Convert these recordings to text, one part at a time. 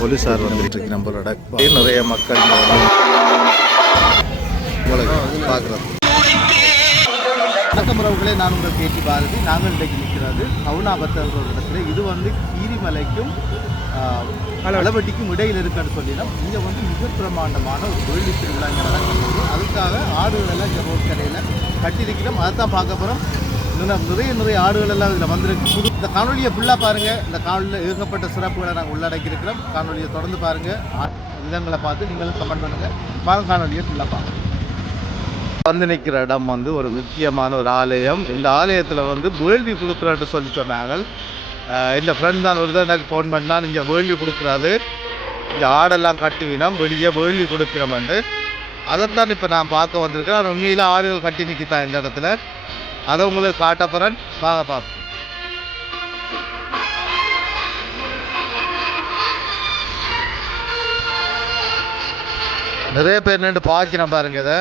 போலீஸார் வந்துட்டு இருக்கு நம்மளோட நிறைய மக்கள் பார்க்குறது. வணக்கம் உறவுகளே, நான் உங்கள் கேட்டி பாரதி. நாங்கள் இன்றைக்கு நிற்கிறது கவுனாபத்தன்ற ஒரு இடத்துல. இது வந்து கீரிமலைக்கும் அளவட்டிக்கும் இடையில் இருக்குன்னு சொல்லினோம். இங்கே வந்து மிக பிரமாண்டமான ஒரு வேள்வி திருவிழா இங்கே நடக்கும்போது அதுக்காக ஆடுகளெல்லாம் இங்கே ரோட் கடையில் கட்டியிருக்கிறோம். அதை தான் பார்க்க போகிறோம். நிறைய ஆடுகள் எல்லாம் இதில் வந்திருக்கு. இந்த காணொலியை ஃபுல்லாக பாருங்கள். இந்த காணொலியில் ஏகப்பட்ட சிறப்புகளை நாங்கள் உள்ளடக்கியிருக்கிறோம். காணொலியை தொடர்ந்து பாருங்கள். விதங்களை பார்த்து நீங்களும் கமெண்ட் பண்ணுங்கள். வாங்க காணொலியை ஃபுல்லாக பாருங்கள். வந்து நிற்கிற இடம் வந்து ஒரு முக்கியமான ஒரு ஆலயம். இந்த ஆலயத்தில் வந்து வேள்வி கொடுக்குறான்னு சொல்லி சொன்னாங்க. இந்த ஃப்ரெண்ட் தான் ஒரு தான் எனக்கு ஃபோன் பண்ணால் நீங்கள் வேள்வி கொடுக்குறாரு, இங்கே ஆடெல்லாம் கட்டுவினோம், வெளியே வேள்வி கொடுக்குறோம்னு. அதைத்தான் இப்போ நான் பார்க்க வந்திருக்கேன். அது உண்மையில் ஆடுகள் கட்டி நிற்கித்தான் இந்த இடத்துல. அதை உங்களுக்கு காட்ட போகிறேன். பார்ப்போம். நிறைய பேர் நின்று பார்க்கிறேன் பாருங்க. இதை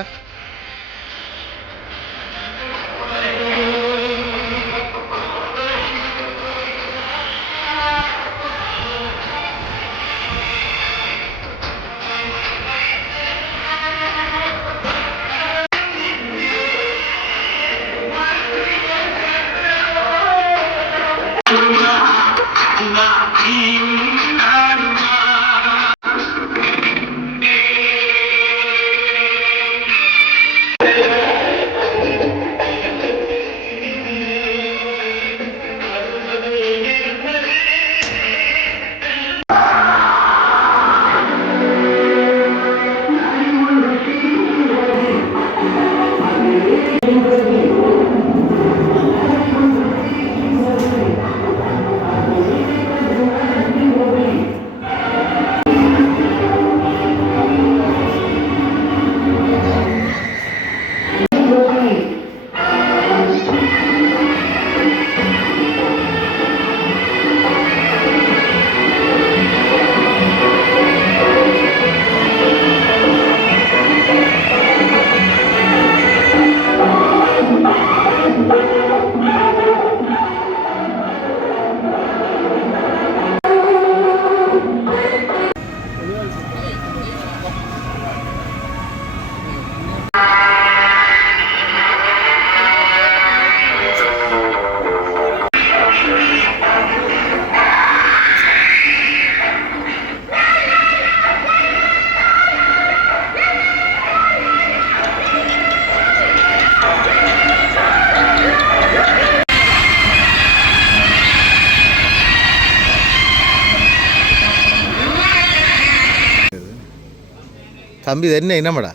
தம்பி இது என்ன என்னமாடா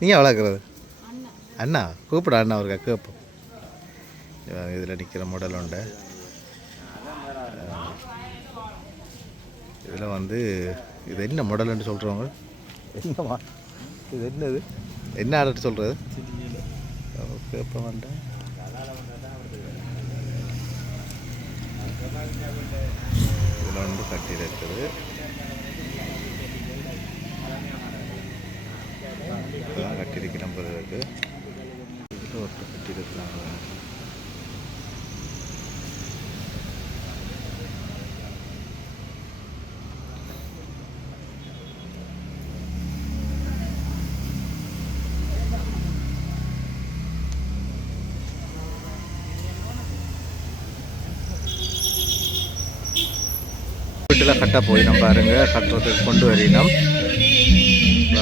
நீங்கள் வளர்க்குறது? அண்ணா கூப்பிடா, அண்ணா ஒரு கேட்போம். இதில் நிற்கிற மாடல் உண்டு. இதில் வந்து இது என்ன மாடல்னு சொல்கிறவங்க என்னம்மா இது என்னது என்ன ஆர்டர் சொல்கிறது? கேட்ப வேண்டாம். இதில் வந்து கட்டி இருக்குது. இப்போதான் கட்டியிருக்கிறோம் பிறகு இதில் ஒருத்தர் கட்டியிருக்கிறாங்க. வீட்டில் கட்ட போய் நம்ம பாருங்க கட்டுறதுக்கு கொண்டு வரினோம்.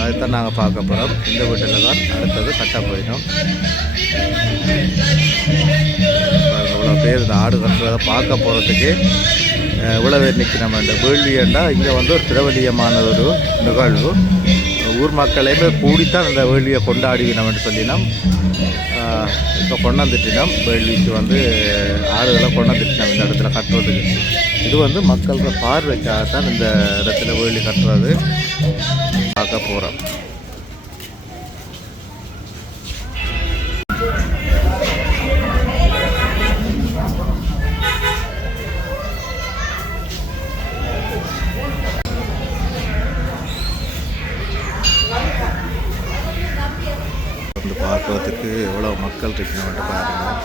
அதைத்தான் நாங்கள் பார்க்க போகிறோம். இந்த வீட்டில் தான் அடுத்தது கட்ட போயிடும். இவ்வளோ பேர் இந்த ஆடு கட்டுறதை பார்க்க போகிறதுக்கு இவ்வளோ பேர் நிற்கிறோம். இந்த வேள்வியண்டா இங்கே வந்து ஒரு பிரபலியமான ஒரு நிகழ்வு. ஊர் மக்களையுமே கூடித்தான் இந்த வேள்வியை கொண்டாடினோம்னு சொல்லினோம். இப்போ கொண்டாந்துட்டினோம். வேள்விக்கு வந்து ஆடுகளை கொண்டாந்துட்டினோம் இந்த இடத்துல கட்டுறதுக்கு. இது வந்து மக்களோட பார்வைக்காகத்தான் இந்த இடத்துல வேள்வி கட்டுறது பார்க்க போகிறோம். வந்து பார்க்கறதுக்கு எவ்வளோ மக்கள் இருக்கணும்னு பாருங்கள்.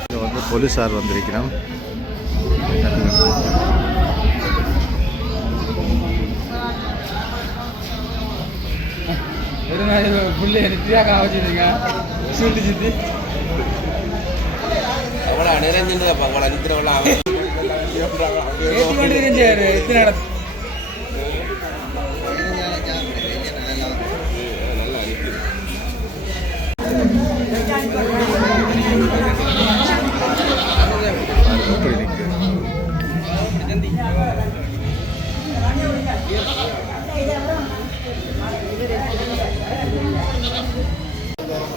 இங்கே வந்து போலீஸார் வந்திருக்கிறோம்.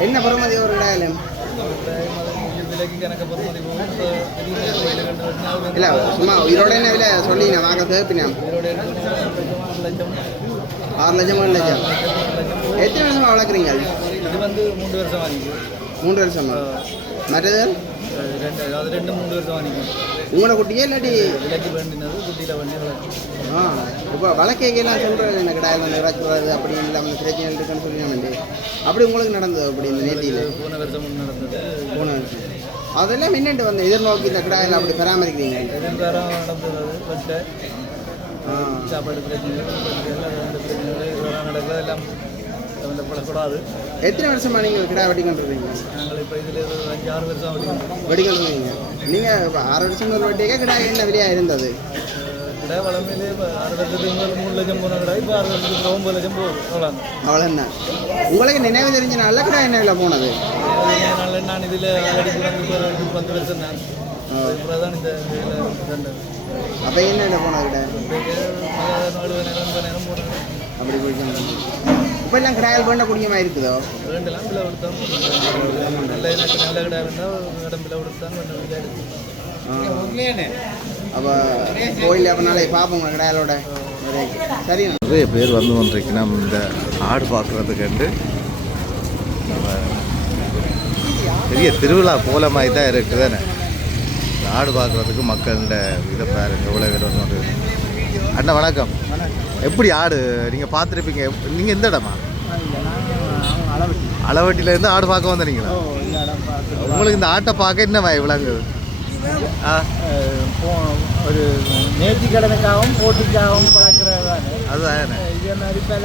என்ன பெறுமதி ஒரு இடம் இல்லை சும்மா உயிரோட என்ன விலை சொல்லி நான் வாங்க தேப்பினா 6 லட்சம் 7 லட்சம். எத்தனை வருஷமாக வளர்க்குறீங்க? இது வந்து 3 வருஷம் வாங்கிக்கும். 3 வருஷமா? மற்றது அது 2-3 வருஷம் வாங்கிக்கும். உங்களோட குட்டியே இல்லாட்டி விலைக்கு வேண்டினது குட்டியில் வண்டி இப்போ வழக்கைக்கெல்லாம் சொல்கிறேன் எனக்கு கடாயில் வந்து இறக்குறது அப்படி இல்லாமல் பிரச்சனை இருக்குன்னு சொல்லி நான் அப்படி உங்களுக்கு நடந்தது அப்படி இந்த நேத்தியில்? போன வருஷம் நடந்தது. போன வருஷம் அதெல்லாம் மின்னண்டு வந்து எதிர்நோக்கி இந்த கடாயில் அப்படி பராமரிக்கிறீங்க? எதிர்காரம் நடந்தது பட்டு சாப்பாடு பிரச்சனை நடக்கிறது எல்லாம் படக்கூடாது. எத்தனை வருஷமா நீங்கள் கிடா வெட்டிக்கொண்டிருக்கீங்க? நாங்கள் இப்போ இதில் 5-6 வருஷம் வெட்டிக்கொண்டிருக்கீங்க. நீங்கள் இப்போ 6 வருஷம் ஒரு வெட்டிக்க கிடா என்ன விலையாக இருந்தது? கிடா வளமையிலே 6 லட்சத்துக்கு 3 லட்சம் போன கிடா இப்போ 6 லட்சத்துக்கு 9 லட்சம் போகுது. அவ்வளோதான். உங்களுக்கு நினைவு தெரிஞ்ச நாளில் கிடா என்ன விலை போனது? நான் இதில் அடிக்கு வந்து 10 வருஷம் தான். இப்போ தான் இந்த அப்போ என்ன விலை போனது கிடா? 40 நேரம் போனது. அப்படி போயிட்டு இப்போ எல்லாம் கிடாயில் வேண்ட குடியமாக இருக்குதோ? வேண்டலாம் பிள்ளை கொடுத்தோம். நல்ல எனக்கு நல்ல கிடா இருந்தால் இடம் பிள்ளை கொடுத்தான் அப்போ கோயில் அப்போ நாளைக்கு பார்ப்போங்க கிடாயலோட. சரி, நிறைய பேர் வந்து கொண்டிருக்கணும் இந்த ஆடு பார்க்குறதுக்கு. பெரிய திருவிழா போல மாதிரி தான் இருக்குதுன்னு இந்த ஆடு பார்க்குறதுக்கு மக்கள்கிட்ட இதை பாருங்க எவ்வளோ பேர் வந்து. அண்ணா வணக்கம். எப்படி ஆடு நீங்கள் பார்த்துருப்பீங்க? நீங்கள் எந்த இடமா? அளவட்டியிலேருந்து ஆடு பார்க்க வந்தீங்களா? உங்களுக்கு இந்த ஆட்டை பார்க்க என்ன விளங்குது? ஒரு நேர்த்தி கடனுக்காகவும் போட்டிக்காகவும் வளர்க்குறது அதுதான். இதே மாதிரி பல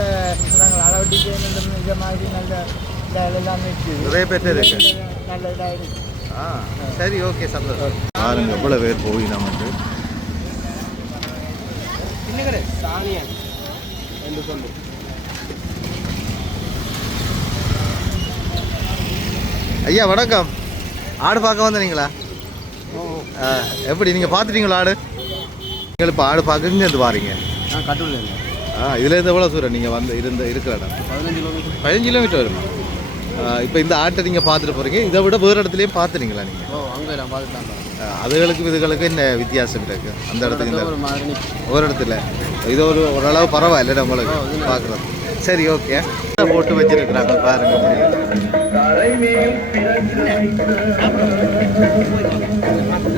நாங்கள் அளவட்டிக்கு இதே மாதிரி நல்ல எல்லாமே இருக்குது. நிறைய பேர் இருக்கு. நல்ல இதாக இருக்குது. சரி, ஓகே, சந்தோஷம். பாருங்க எவ்வளோ பேர் போய் நமக்கு ஐயா வணக்கம். ஆடு பார்க்க வந்தீங்களா? எப்படி நீங்கள் பார்த்துட்டீங்களா ஆடு? நீங்கள் இப்போ ஆடு பார்க்க இருந்து வாரீங்க? இதுலேருந்து எவ்வளோ தூரம் நீங்கள் வந்து இருக்கிற இடம்? 15 கிலோமீட்டர் வருமா? இப்போ இந்த ஆட்டை நீங்கள் பார்த்துட்டு போகிறீங்க. இதை விட வேறு இடத்துலையும் பார்த்துறீங்களா நீங்கள்? அங்கே நான் பார்த்துட்டாங்க. அதுகளுக்கும் இதுகளுக்கும் என்ன வித்தியாசம் இருக்குது அந்த இடத்துக்கு? இந்த ஒரு இடத்துல இது ஓரளவு பரவாயில்ல உங்களுக்கு பார்க்குறது. சரி, ஓகே. போட்டு வச்சிருக்கிறாங்க பாருங்க.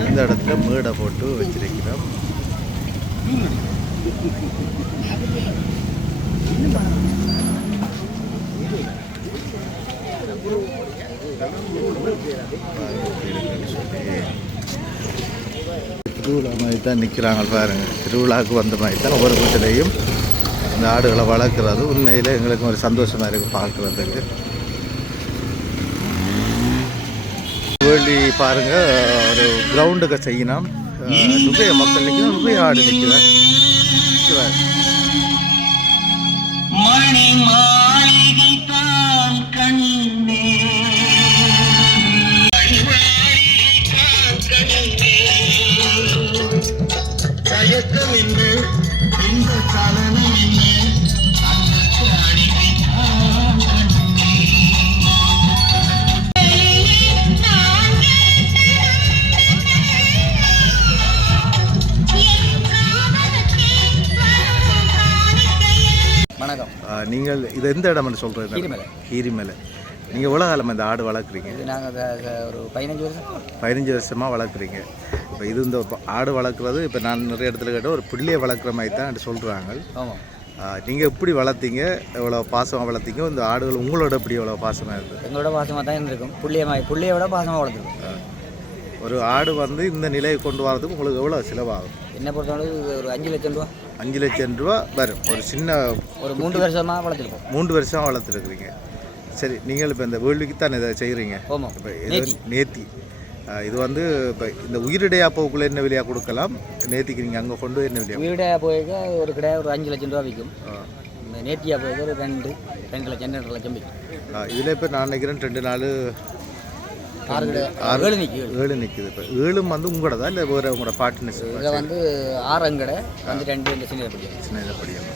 இந்த இடத்துல மேடை போட்டு வச்சிருக்கிறோம். திருவிழா மாதிரி தான் நிற்கிறாங்க பாருங்க. திருவிழாவுக்கு வந்த மாதிரி தான் ஒவ்வொரு வீட்டிலையும் இந்த ஆடுகளை வளர்க்குறது உண்மையில் எங்களுக்கு ஒரு சந்தோஷமாக இருக்குது பார்க்குறதுக்கு. வேலி பாருங்கள், ஒரு கிரவுண்டுக்கு செய்யணும். நிறைய மக்கள் நிற்கணும், நிறைய ஆடு நிற்கிறேன். வணக்கம். நீங்கள் இது எந்த இடம்னு சொல்கிறது? கீரிமலை. நீங்கள் எவ்வளோ காலமாக இந்த ஆடு வளர்க்குறீங்க? நாங்கள் ஒரு 15 வருஷமாக வளர்க்குறீங்க. இப்போ இது இந்த ஆடு வளர்க்குறது இப்போ நான் நிறைய இடத்துல கேட்டால் ஒரு பிள்ளையை வளர்க்குற மாதிரி தான் சொல்கிறாங்க. ஆமாம். நீங்கள் எப்படி வளர்த்தீங்க? எவ்வளோ பாசமாக வளர்த்தீங்க? இந்த ஆடுகள் உங்களோட எப்படி எவ்வளோ பாசமாக இருக்குது? எங்களோட பாசமாக தான் இருந்திருக்கும். புள்ளியை விட பாசமாக வளர்த்துருக்கோம். ஒரு ஆடு வந்து இந்த நிலையை கொண்டு வரதுக்கு உங்களுக்கு எவ்வளோ செலவாகும்? என்ன பொறுத்தவரை ஒரு 5 லட்சம் ரூபா. 5 லட்சம் ரூபா வரும். ஒரு சின்ன ஒரு 3 வருஷமாக வளர்த்துருக்கோம். 3 வருஷம் வளர்த்துருக்குறீங்க. சரி, நீங்கள் இப்போ இந்த வேள்விக்கு தான் இதை செய்கிறீங்க. இப்போ நேத்தி இது வந்து இப்போ இந்த உயிரிடையா போக்குள்ள என்ன விலையாக கொடுக்கலாம்? நேத்திக்கு நீங்கள் அங்கே கொண்டு என்ன விலையா? உயிரிடையா போய்க்க ஒரு கிடையாது ஒரு 5 லட்சம் ரூபா விற்கும். நேத்தியாக போய்க்க ஒரு 2 லட்சம் 2 லட்சம் விற்கும். இதில் இப்போ நான் நினைக்கிறேன் 2 நாள் 7 நிற்குது. இப்போ 7 வந்து உங்களோட இல்லை வேறு உங்களோட பார்ட்னர்ஸ்? இதில் வந்து 6 அங்கடை வந்து 2 இந்த சின்னப்படியும்.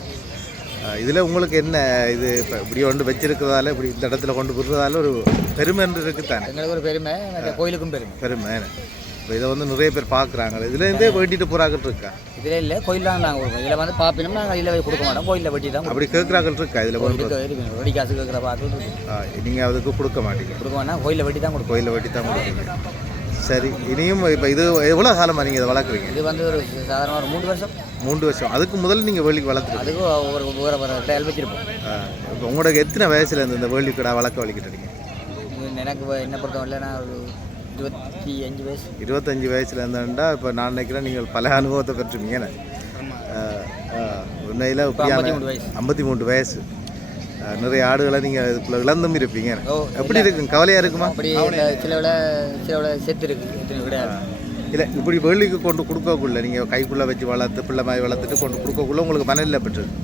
இதில் உங்களுக்கு என்ன இது இப்போ இப்படி கொண்டு வச்சிருக்கிறதால இப்படி இந்த இடத்துல கொண்டு விடுறதால ஒரு பெருமை இருக்குது தானே? எங்களுக்கு ஒரு பெருமை, கோயிலுக்கும் பெருமை. இப்போ இதை வந்து நிறைய பேர் பார்க்குறாங்க. இதுலேருந்தே வெட்டிட்டு போகிறாக்கிட்டு இருக்கா? இதில் இல்லை, கோயில் தான் நாங்கள் கொடுப்போம். இதில் வந்து பார்ப்பினோம், நாங்கள் இதில் கொடுக்க மாட்டோம், கோயிலில் வெட்டி தான். அப்படி கேட்குறாக்கிட்டு இருக்கா? இதில் வெடி காசு கேட்குற பார்த்து நீங்கள் அதுக்கு கொடுக்க மாட்டீங்க? கொடுக்க வேணாம், கோயிலில் வெட்டி தான் கொடுக்கும். கோயிலில் வெட்டி தான் கொடுப்பீங்க. சரி, இனியும் இப்போ இது எவ்வளோ காலமாக நீங்கள் இதை வளர்க்குறீங்க? இது வந்து ஒரு சாதாரண ஒரு 3 வருஷம். 3 வருஷம். அதுக்கு முதல்ல நீங்கள் வேலிக்கு வளர்த்துருக்கீங்க? அதுக்கு வேறு கிடையாது வச்சுருப்போம். இப்போ உங்களுக்கு எத்தனை வயசுலேருந்து இந்த வேலி கடை வளர்க்க வலிக்கிட்டீங்க? எனக்கு என்ன பொறுத்தவரை நான் ஒரு 25 வயசு. 25 வயசுல இருந்தா இப்போ நான் நினைக்கிறேன் நீங்கள் பல அனுபவத்தை பெற்றுமீங்க. உண்மையில் 53 வயசு. நிறைய ஆடுகளை நீங்கள் இதுக்குள்ள இழந்தும் இருப்பீங்க. எப்படி இருக்குங்க? கவலையாக இருக்குமா? அப்படி சில செத்து இருக்கு கிடையாது. இல்லை, இப்படி வேலிக்கு கொண்டு கொடுக்கக்குள்ள நீங்கள் கைக்குள்ளே வச்சு வளர்த்து பிள்ளை மாதிரி வளர்த்துட்டு கொண்டு கொடுக்கக்குள்ள உங்களுக்கு மனநிலை பெற்றிருக்கு?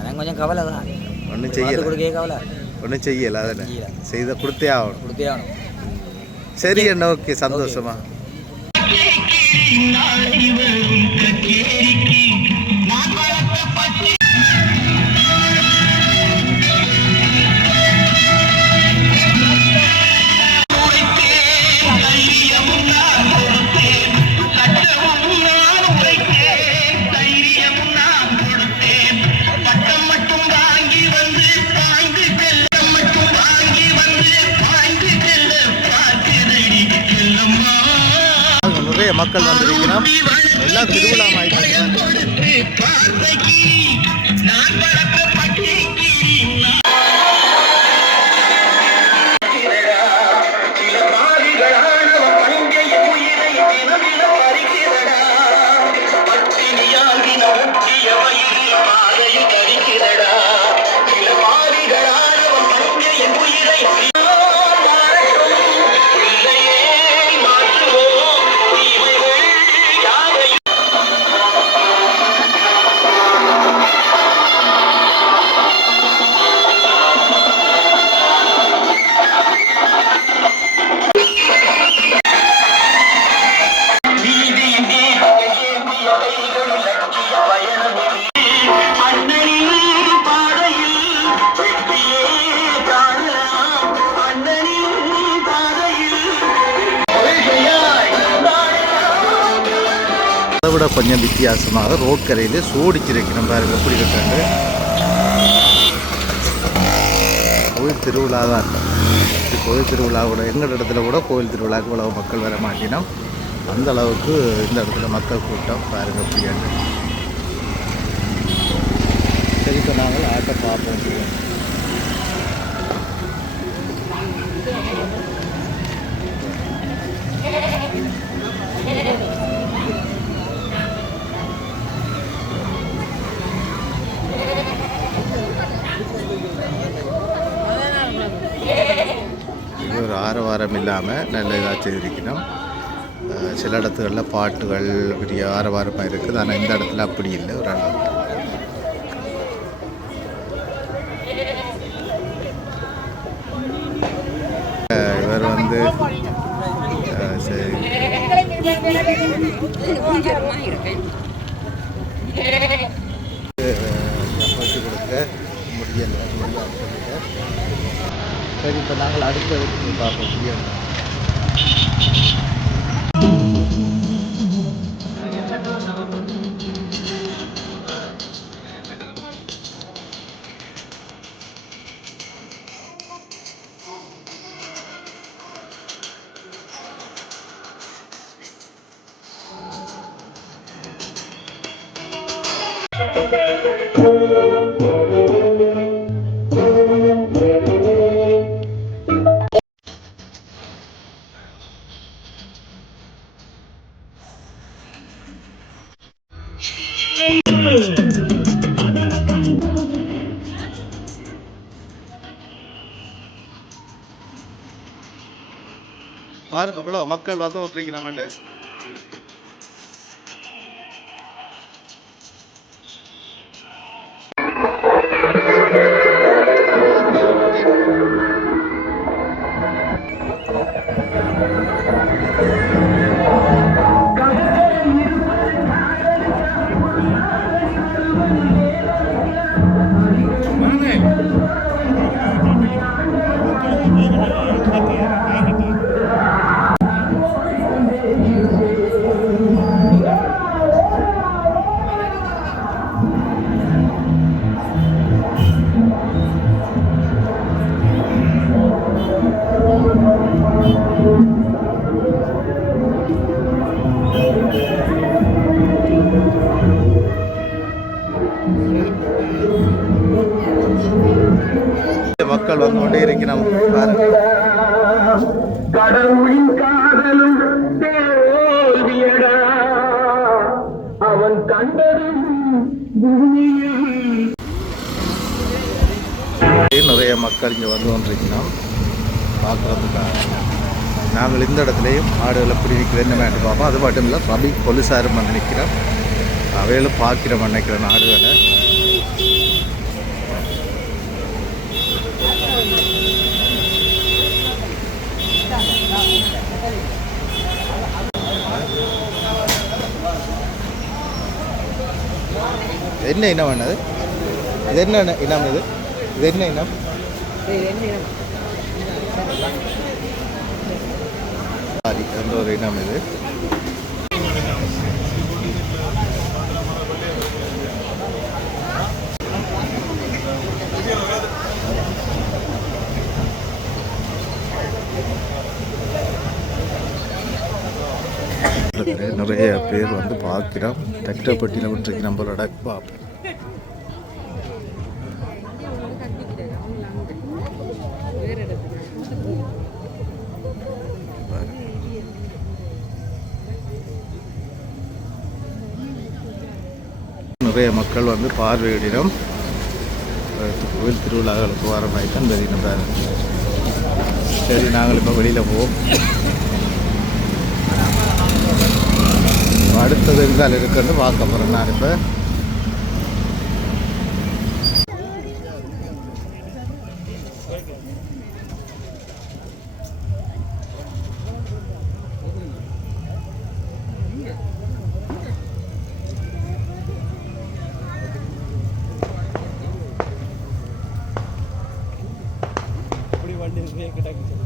எனக்கு கொஞ்சம் கவலை தான். ஒன்றும் செய்யலை. கவலை ஒன்றும் செய்யலை. அதில் செய்த கொடுத்தே ஆகணும். சரி அண்ணா, ஓகே, சந்தோஷமா. மக்கள் வந்திருக்கிறோம். எல்லாம் திருவிழா மாதிரி. அதை விட கொஞ்சம் வித்தியாசமாக ரோட் கரையில் சோடிச்சிருக்கணும். பாருங்க எப்படி இருக்காங்க. கோயில் திருவிழா தான் இருக்கும். கோயில் திருவிழாவோட எங்கள் இடத்துல கூட கோயில் திருவிழாவுக்கு இவ்வளவு மக்கள் வர மாட்டினோம். அந்த அளவுக்கு இந்த இடத்துல மக்கள் கூட்டம் பாருங்க அப்படியாங்க. சரி, இப்போ நாங்கள் ஆட்டை பார்ப்போம். ஒரு ஆரவாரம் இல்லாமல் நல்ல இதாக செய்திருக்கணும். சில இடத்துகளில் பாட்டுகள் பெரிய ஆரவாரமாக இருக்குது. ஆனால் இந்த இடத்துல அப்படி இல்லை. ஒரு அளவு இவர் வந்து சரி கொடுக்க முடியல. சரி, இப்போ நாங்கள் அடுத்த இடத்துக்கு பார்ப்போம். முடியாது. பாருங்க எவ்வளோ மக்கள் வந்து ஒன்றிக்கிறாங்க. மக்கள் வந்து கொண்டே இருக்கிறோம். கடவுளின் காதலும் தேவியடா அவன் கண்டதும் நிறைய மக்கள் இங்கே வந்து கொண்டிருக்கிறோம் பார்க்குறதுக்காக. நாங்கள் இந்த இடத்துலையும் ஆடுகளை எப்படி நிற்கிறது என்ன வேண்டு பார்ப்போம். அது மட்டும் இல்லை பப்ளிக் போலீஸாரும் வந்து நிற்கிறோம். அவையிலும் பார்க்கிறோம் நினைக்கிறேன் ஆடுகளை. என்ன இனம் வேணது? இது என்ன இனம்? இது என்ன இனம்? எந்த ஒரு இனம் இது? நிறைய பேர் வந்து பார்க்கிறோம். டிராக்டர் பெட்டியில் விட்டுருக்கு நம்மளோட பார்ப்போம். நிறைய மக்கள் வந்து பார்வையிடம் கோவில் திருவிழாக்களுக்கு வர மாதிரி தான் தெரியும் பாருங்க. சரி, நாங்கள் இப்போ வெளியில் போவோம். அடுத்தது இருந்தால் இருக்குன்னு பார்க்க போகிறேன் நான் இப்போ. அப்படி வண்டி கிடக்கு